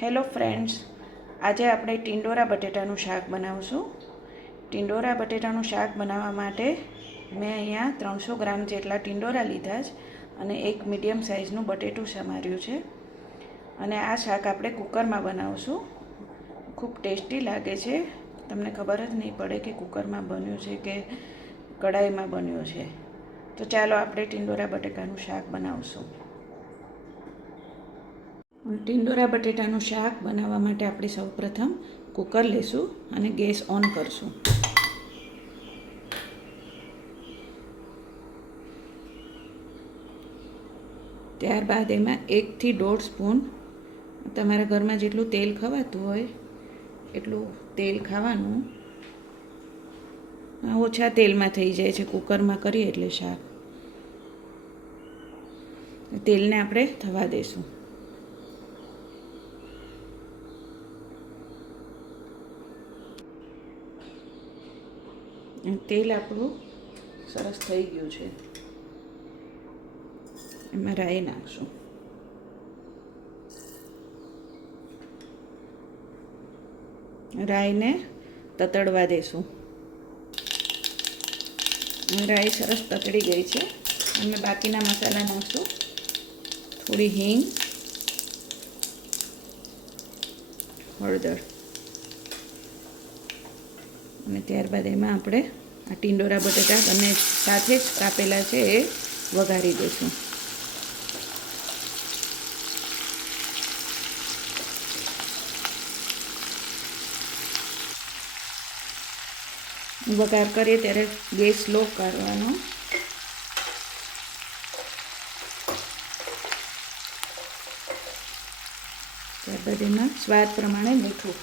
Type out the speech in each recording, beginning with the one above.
Hello friends, આજે આપણે ટિંડોરા બટેટાનું શાક બનાવશું. ટિંડોરા બટેટાનું શાક બનાવવા માટે મેં અહીંયા 300 ગ્રામ જેટલા ટિંડોરા લીધા છે અને એક મીડિયમ સાઇઝનું બટેટું સમાર્યું છે. અને આ શાક આપણે કુકરમાં બનાવશું. ખૂબ ટેસ્ટી લાગે છે. તમને ખબર જ નહીં પડે કે કુકરમાં બન્યું છે કે કઢાઈમાં બન્યું છે. તો ચાલો આપણે ટિંડોરા બટેટાનું શાક બનાવશું. ટિંડોરા બટેટાનું શાક બનાવવા માટે આપણે સૌપ્રથમ કુકર લેશું અને ગેસ ઓન કરશું. ત્યારબાદ એમાં 1 થી 1.5 સ્પૂન તમારા ઘરમાં જેટલું તેલ ખવાતું હોય એટલું તેલ ખાવાનું. ઓછા તેલમાં થઈ જાય છે કુકરમાં કરીએ એટલે શાક. તેલને આપણે થવા દઈશું. તેલ આપણું સરસ થઈ ગયું છે. એમાં રાઈ નાખશું. રાઈને તતડવા દઈશું. રાઈ સરસ તતડી ગઈ છે. અમે બાકીના મસાલા નાખશું. થોડી હિંગ, હળદર અને ત્યારબાદ એમાં આપણે આ ટિંડોરા બટેટા બંને સાથે જ કાપેલા છે એ વઘારી દઈશું. વઘાર કરીએ ત્યારે ગેસ સ્લો કરવાનો. ત્યારબાદ એમાં સ્વાદ પ્રમાણે મીઠું.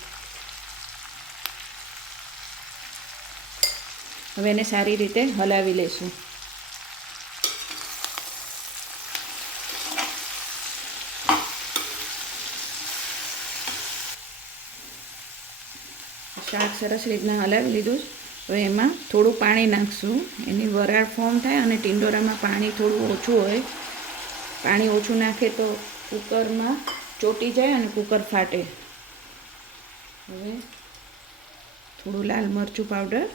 હવે એને સારી રીતે હલાવી લઈશું. શાક સરસ રીતના હલાવી લીધું. હવે એમાં થોડું પાણી નાખશું. એની વરાળ ફોર્મ થાય અને ટિંડોરામાં પાણી થોડું ઓછું હોય. પાણી ઓછું નાખે તો કુકરમાં ચોંટી જાય અને કુકર ફાટે. હવે થોડું લાલ મરચું પાવડર,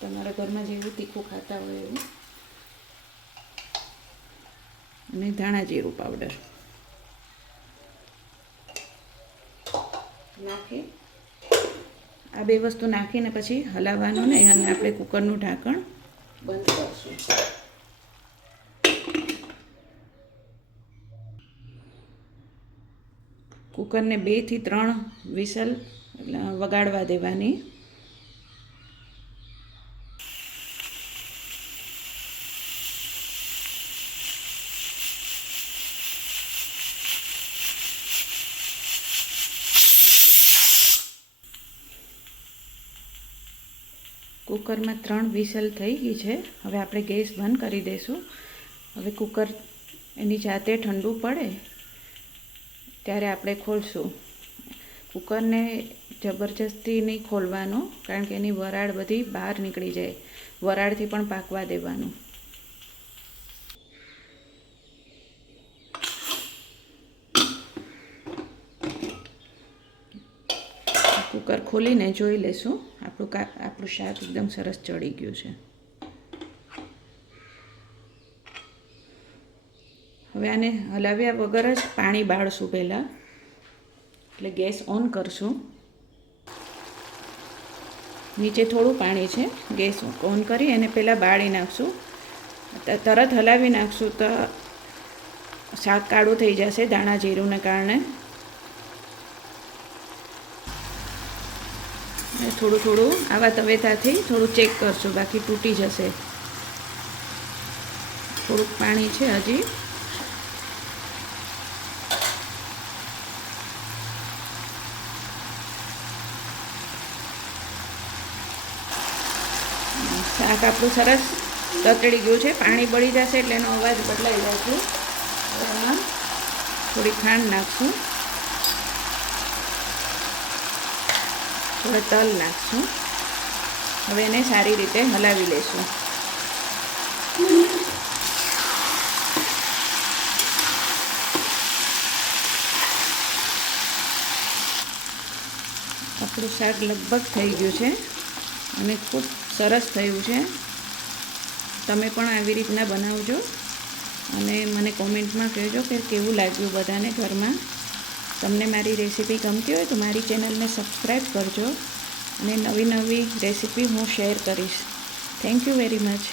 તમારા ઘરમાં જેવું તીખું ખાતા હોય એવું, અને ધાણા જીરું પાવડર નાખી આ બે વસ્તુ નાખીને પછી હલાવવાનું નહીં અને આપણે કુકરનું ઢાંકણ બંધ કરશું. કુકરને 2 થી 3 વિસલ વગાડવા દેવાની. કુકરમાં 3 વિસલ થઈ ગઈ છે. હવે આપણે ગેસ બંધ કરી દઈશું. હવે કુકર એની જાતે ઠંડુ પડે ત્યારે આપણે ખોલશું. કુકરને જબરજસ્તી નહીં ખોલવાનું, કારણ કે એની વરાળ બધી બહાર નીકળી જાય. વરાળથી પણ પાકવા દેવાનું. કુકર ખોલીને જોઈ લેશું. આપણું શાક એકદમ સરસ ચડી ગયું છે. હવે આને હલાવ્યા વગર જ પાણી બાળશું પહેલાં. એટલે ગેસ ઓન કરશું. નીચે થોડું પાણી છે. ગેસ ઓન કરી એને પહેલાં બાળી નાખશું. તરત હલાવી નાખશું તો શાક કાળું થઈ જશે ધાણા જીરુંને કારણે. થોડું આવા તવેથાથી થોડું ચેક કરશું, બાકી તૂટી જશે. થોડુંક પાણી છે હજી. શાક આપણું સરસ તતડી ગયું છે. પાણી બળી જશે એટલે એનો અવાજ બદલાઈ જશે. એમાં થોડી ખાંડ નાખશું. થોડા તલ નાખશું. હવે એને સારી રીતે હલાવી લઈશું. આપણું શાક લગભગ થઈ ગયું છે અને ખૂબ સરસ થયું છે. તમે પણ આવી રીતના બનાવજો અને મને કોમેન્ટમાં કહેજો કે કેવું લાગ્યું બધાને ઘરમાં. તમને મારી રેસીપી ગમતી હોય તો મારી ચેનલને સબસ્ક્રાઈબ કરજો અને નવી નવી રેસીપી હું શેર કરીશ. Thank you very much.